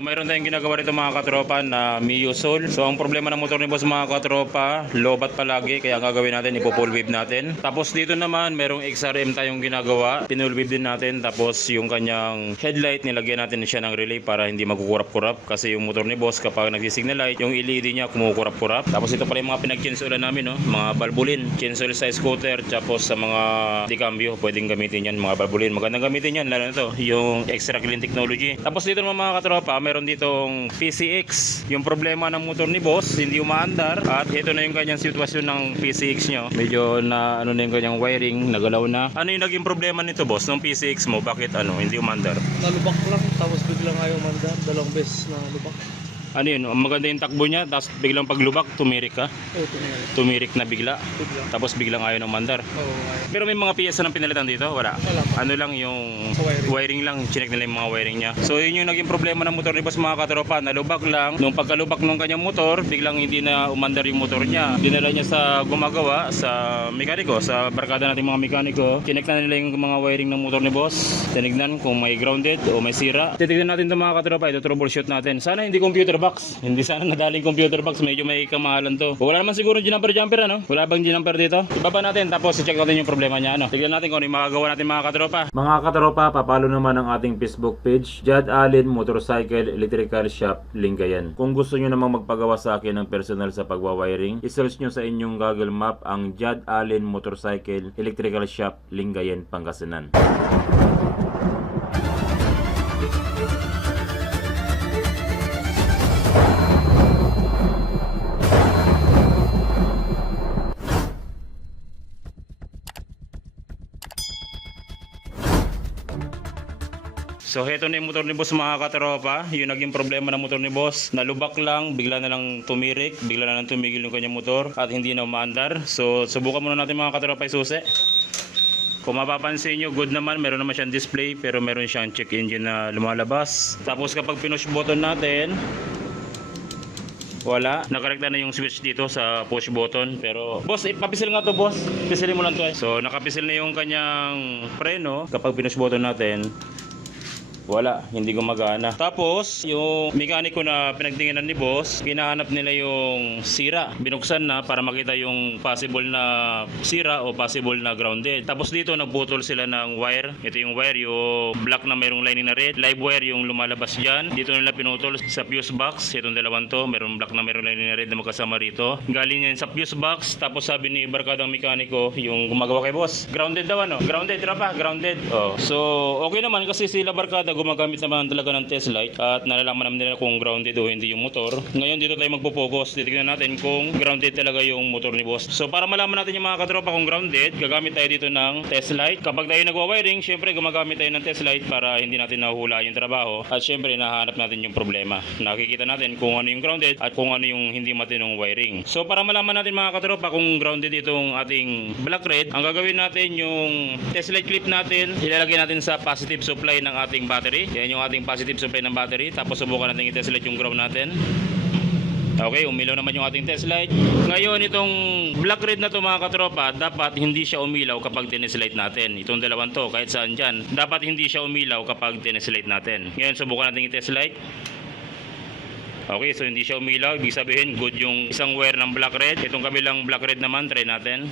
Mayroon tayong ginagawa rito mga katropa na Mio Soul. So ang problema ng motor ni boss mga katropa, lobat palagi kaya ang gagawin natin ipo-full wave natin. Tapos dito naman merong XRM tayong ginagawa, pinull wave din natin tapos yung kanyang headlight nilagyan natin siya ng relay para hindi magkukurap-kurap kasi yung motor ni boss kapag nagsi-signal light, yung LED niya kumukurap-kurap. Tapos ito pala yung mga pinag-chinsulan namin no, mga balbulin, chinsul sa scooter tapos sa mga di cambio pwedeng gamitin yan mga balbulin. Magandang gamitin yan lalo na to, yung extra clean technology. Tapos dito naman mga katropa, meron ditong PCX. Yung problema ng motor ni boss, hindi umaandar. At ito na yung kanyang sitwasyon ng PCX nyo. Medyo na ano na yung kanyang wiring, nagalaw na. Ano yung naging problema nito boss, ng PCX mo? Bakit ano, hindi umaandar? Nalubak lang, tapos biglang ayaw mandar. Dalawang beses na lubak. Ano yun, maganda yung takbo niya, tapos biglang paglubak, tumirik ka. Oo, tumingin. Tumirik na bigla. Tapos biglang ayaw ng mandar. Oo, ayaw. Pero may mga piyesa ng pinalitan dito, wala. Wala pa. Ano lang yung Sa wiring. wiring lang, chinek nila yung mga wiring niya. So yun yung naging problema ng motor ni Boss mga katropa, nalubak lang. Nung pagkalubak ng kanyang motor, biglang hindi na umandar yung motor niya. Dinala niya sa gumagawa, sa mekaniko, sa barkada nating mga mekaniko. Chinek na nila yung mga wiring ng motor ni Boss. Tinignan kung may grounded o may sira. Titignan natin itong mga katropa, ito troubleshoot natin. Sana hindi computer box. Hindi sana nadaling computer box, medyo may kamahalan to. Wala naman siguro jumper jumper ano? Wala bang jumper dito? Ibaba natin tapos i-check natin yung problema niya ano. Tignan natin kung ano yung magagawa natin mga katropa. Mga katropa, papalo naman ang ating Facebook page, Jad Allen Motorcycle Electrical Shop, Lingayen. Kung gusto nyo namang magpagawa sa akin ng personal sa pagwawiring, isearch nyo sa inyong Google Map ang Jad Allen Motorcycle Electrical Shop, Lingayen, Pangasinan. So heto na yung motor ni boss mga katropa. Yung naging problema ng motor ni boss. Nalubak lang, bigla na lang tumirik, bigla na lang tumigil yung kanyang motor at hindi na umaandar. So subukan muna natin mga katropa isusi. Kung mapapansin nyo, good naman. Meron naman siyang display pero meron siyang check engine na lumalabas. Tapos kapag pinush button natin, wala. Nakarekta na yung switch dito sa push button. Pero, boss, ipapisil nga to, boss. Pisilin mo lang to eh. So, nakapisil na yung kanyang preno. Kapag pinush button natin, wala, hindi gumagana. Tapos, yung mekaniko na pinagtinginan ni boss, hinahanap nila yung sira. Binuksan na para makita yung possible na sira o possible na grounded. Tapos dito, nagputol sila ng wire. Ito yung wire, yung black na mayroong lining na red. Live wire yung lumalabas dyan. Dito nila pinutol sa fuse box. Itong dalawang to, mayroong black na mayroong lining na red na magkasama rito. Galing yan sa fuse box. Tapos sabi ni barkadang mekaniko, yung gumagawa kay boss, grounded daw ano? Grounded, pa, grounded. Oh. So, okay naman kasi sila barkada gumagamit naman talaga ng test light at nalalaman naman nila kung grounded o hindi yung motor. Ngayon dito tayo magpo-focus. Titignan natin kung grounded talaga yung motor ni boss. So para malaman natin yung mga katropa kung grounded, gagamit tayo dito ng test light. Kapag tayo nagwa-wiring, syempre gumagamit tayo ng test light para hindi natin nahula yung trabaho at syempre nahanap natin yung problema. Nakikita natin kung ano yung grounded at kung ano yung hindi matinong wiring. So para malaman natin mga katropa kung grounded itong ating black red, ang gagawin natin yung test light clip natin, ilalagay natin sa positive supply ng ating battery. Yan yung ating positive supply ng battery. Tapos subukan natin i-test light yung ground natin. Okay, umilaw naman yung ating test light. Ngayon, itong black red na to mga katropa, dapat hindi siya umilaw kapag tinest light natin. Itong dalawang to, kahit saan dyan, dapat hindi siya umilaw kapag tinest light natin. Ngayon, subukan natin i-test light. Okay, so hindi siya umilaw. Ibig sabihin, good yung isang wire ng black red. Itong kabilang black red naman, try natin.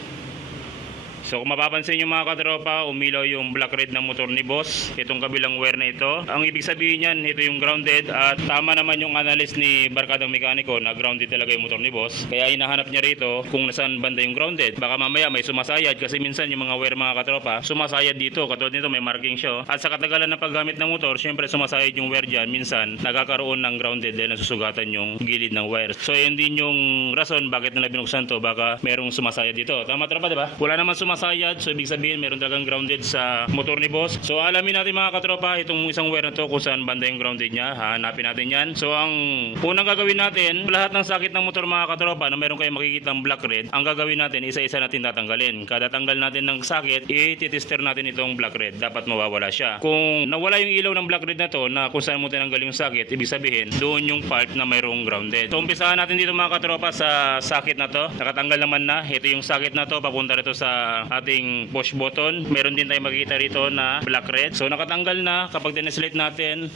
So kung mapapansin nyo mga katropa, umilaw yung black red ng motor ni boss. Itong kabilang wire na ito. Ang ibig sabihin yan, ito yung grounded at tama naman yung analyst ni Barkadang Mekaniko na grounded talaga yung motor ni boss. Kaya hinahanap niya rito kung nasaan banda yung grounded. Baka mamaya may sumasayad kasi minsan yung mga wire mga katropa, sumasayad dito. Katulad nito may marking siya. oh. At sa katagalan ng paggamit ng motor, syempre sumasayad yung wire dyan. Minsan nagkakaroon ng grounded dahil nasusugatan yung gilid ng wire. So yun din yung rason bakit nila binuksan to. Baka merong sumasayad dito. Tama tropa, di ba? Wala naman sumasayad. So ibig sabihin meron talagang grounded sa motor ni boss. So alamin natin mga katropa itong isang wire na to kung saan banda yung grounded niya. Hanapin natin yan. So ang unang gagawin natin, lahat ng sakit ng motor mga katropa na meron kayong makikita black red, ang gagawin natin isa-isa natin tatanggalin. Kada tanggal natin ng sakit, i-tester natin itong black red. Dapat mawawala siya. Kung nawala yung ilaw ng black red na to na kung saan mo tinanggal yung sakit, ibig sabihin doon yung part na mayroong grounded. So umpisahan natin dito mga katropa sa sakit na to. Nakatanggal naman na. Ito yung sakit na to papunta rito sa ating push button. Meron din tayong makikita rito na black red. So nakatanggal na kapag dineslate natin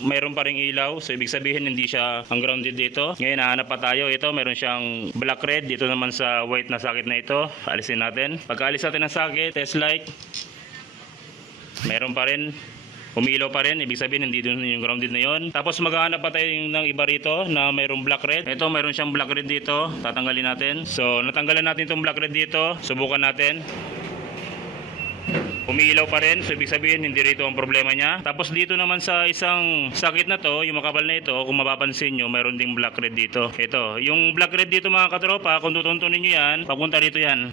mayroon pa ring ilaw. So ibig sabihin hindi siya ang grounded dito. Ngayon nahanap pa tayo. Ito mayroon siyang black red. Dito naman sa white na socket na ito. Alisin natin. Pagkaalis natin ng socket, test light. Meron pa rin. Umiilaw pa rin, ibig sabihin hindi doon yung grounded na yon. Tapos maghahanap pa tayo ng iba rito na mayroong black red. Ito mayroon siyang black red dito, tatanggalin natin. So natanggalan natin itong black red dito, subukan natin. Umiilaw pa rin, so ibig sabihin hindi rito ang problema niya. Tapos dito naman sa isang sakit na to, yung makapal na ito, kung mapapansin nyo, mayroon ding black red dito. Ito, yung black red dito mga katropa, kung tutuntunin nyo yan, papunta rito yan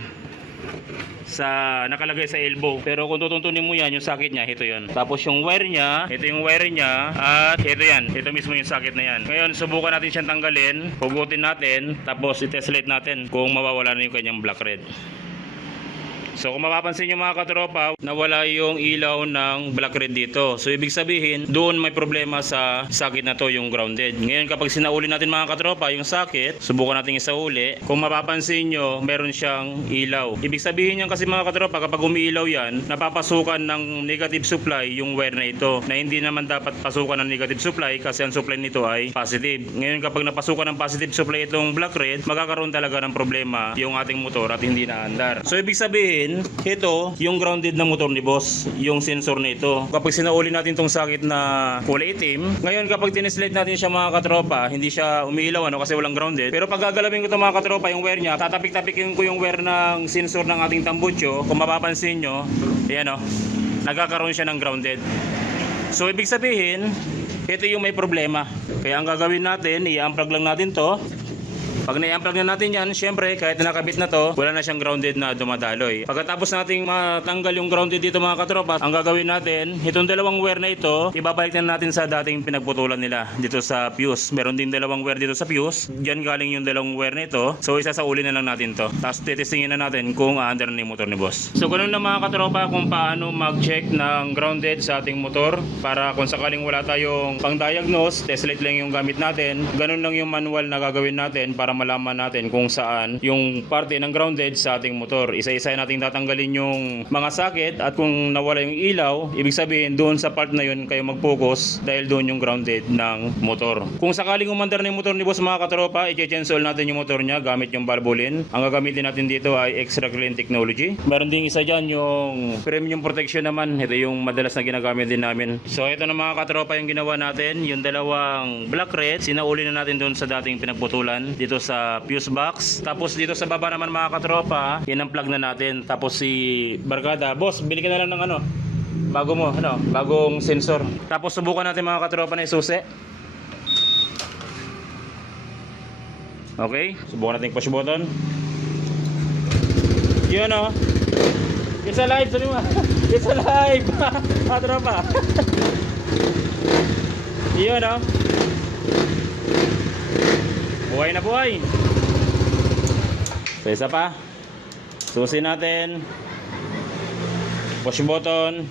sa nakalagay sa elbow. Pero kung tutuntunin mo yan, yung sakit niya, ito yun. Tapos yung wire niya, ito yung wire niya, at ito yan. Ito mismo yung sakit na yan. Ngayon, subukan natin siyang tanggalin, hugutin natin, tapos i-test natin kung mawawala na yung kanyang black red. So kung mapapansin nyo mga katropa, nawala yung ilaw ng black red dito. So ibig sabihin, doon may problema sa sakit na to yung grounded. Ngayon kapag sinauli natin mga katropa yung sakit, subukan natin isauli. Kung mapapansin nyo, meron siyang ilaw. Ibig sabihin yan kasi mga katropa, kapag umiilaw yan, napapasukan ng negative supply yung wire na ito. Na hindi naman dapat pasukan ng negative supply kasi ang supply nito ay positive. Ngayon kapag napasukan ng positive supply itong black red, magkakaroon talaga ng problema yung ating motor at hindi naandar. So ibig sabihin, ito yung grounded na motor ni boss, yung sensor na ito. Kapag sinauli natin tong sakit na kulay itim, ngayon kapag tinislet natin siya mga katropa, hindi siya umiilaw ano kasi walang grounded. Pero pag gagalawin ko ito mga katropa, yung wire niya, tatapik-tapikin ko yung wire ng sensor ng ating tambucho. Kung mapapansin nyo, ayan o, nagkakaroon siya ng grounded. So ibig sabihin, ito yung may problema. Kaya ang gagawin natin, i-unplug lang natin to. Pag na-unplug na natin yan, syempre kahit na nakabit na to, wala na siyang grounded na dumadaloy. Pagkatapos nating matanggal yung grounded dito mga katropa, ang gagawin natin, itong dalawang wire na ito, ibabalik na natin sa dating pinagputulan nila dito sa fuse. Meron din dalawang wire dito sa fuse. Diyan galing yung dalawang wire na ito. So isasauli na lang natin to. Tapos titestingin na natin kung aandar na motor ni boss. So ganun na mga katropa kung paano mag-check ng grounded sa ating motor para kung sakaling wala tayong pang-diagnose, test light lang yung gamit natin. Ganun lang yung manual na gagawin natin para malaman natin kung saan yung parte ng grounded sa ating motor. Isa-isa nating tatanggalin yung mga sakit at kung nawala yung ilaw, ibig sabihin doon sa part na yun kayo mag-focus dahil doon yung grounded ng motor. Kung sakaling umandar na yung motor ni boss mga katropa, i-chainsaw natin yung motor niya gamit yung valvoline. Ang gagamitin natin dito ay extra clean technology. Meron ding isa dyan yung premium protection naman. Ito yung madalas na ginagamit din namin. So ito na mga katropa yung ginawa natin. Yung dalawang black red, sinauli na natin doon sa dating pinagputulan dito fuse box. Tapos dito sa baba naman mga katropa, yan ang plug na natin. Tapos si Barkada, boss, bili ka na lang ng ano, bago mo, ano, bagong sensor. Tapos subukan natin mga katropa na isusi. Okay, subukan natin push button. Yun o. It's alive, sabi mo. It's alive. Mga tropa. Yun o. Buhay na buhay. So isa pa. Susi natin. Push button.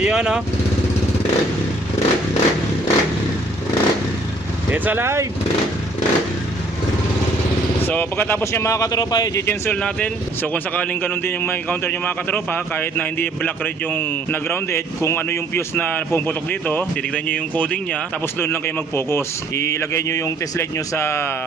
Yun o. It's alive. So pagkatapos niya mga katropa, i-cancel natin. So kung sakaling ganun din yung may counter niyo mga katropa, kahit na hindi black red yung na-grounded, kung ano yung fuse na pumuputok dito, titignan niyo yung coding niya, tapos doon lang kayo mag-focus. Ilagay niyo yung test light niyo sa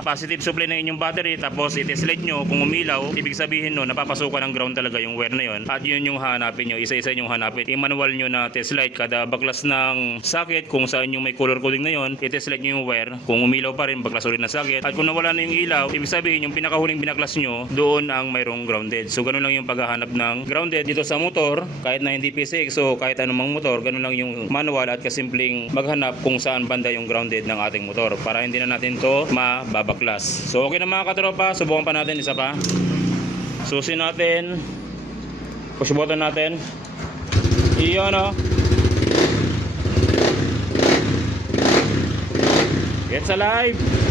positive supply ng inyong battery, tapos i-test light niyo kung umilaw, ibig sabihin no, napapasukan ng ground talaga yung wire na yon. At yun yung hanapin niyo, isa-isa yung hanapin. I-manual niyo na test light kada baklas ng socket, kung saan yung may color coding na yon, i-test light niyo yung wire. Kung umilaw pa rin, baklas ulit na socket. At kung nawala na yung ilaw, ibig sabihin yung pinakahuling binaklas nyo, doon ang mayroong grounded. So ganun lang yung paghahanap ng grounded dito sa motor, kahit na hindi P6 so kahit anumang motor, ganun lang yung manual at kasimpleng maghanap kung saan banda yung grounded ng ating motor para hindi na natin to mababaklas. So okay na mga katropa, subukan pa natin isa pa. Susi natin. Push button natin. Iyon o. It's alive!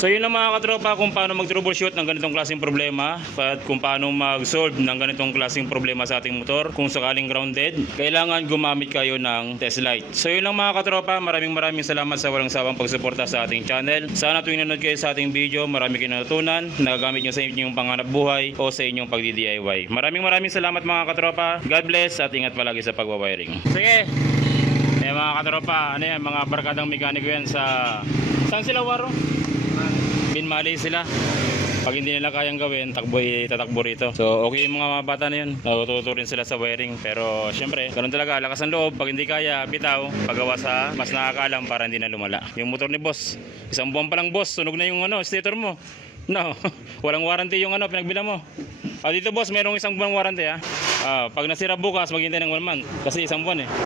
So yun lang mga katropa kung paano mag-troubleshoot ng ganitong klaseng problema at kung paano mag-solve ng ganitong klaseng problema sa ating motor. Kung sakaling grounded, kailangan gumamit kayo ng test light. So yun lang mga katropa, maraming maraming salamat sa walang sawang pagsuporta sa ating channel. Sana tuwing nanonood kayo sa ating video, marami kayo natutunan, nagagamit nyo sa inyong panganap buhay o sa inyong pagdi-DIY. Maraming maraming salamat mga katropa. God bless at ingat palagi sa pagwawiring. Sige! Eh mga katropa, ano yan, mga barkadang mekaniko yan sa... Saan sila waro? Binmali sila. Pag hindi nila kayang gawin, takbo tatakbo rito. So okay yung mga bata na yun. Natututo rin sila sa wiring. Pero syempre, ganun talaga, lakas ng loob. Pag hindi kaya, bitaw, pagawa sa mas nakakaalam para hindi na lumala. Yung motor ni boss, isang buwan pa lang boss, sunog na yung ano, stator mo. No, walang warranty yung ano, pinagbila mo. Ah, dito boss, merong isang buwan warranty ha. Ah, pag nasira bukas, maghintay ng one month. Kasi isang buwan eh.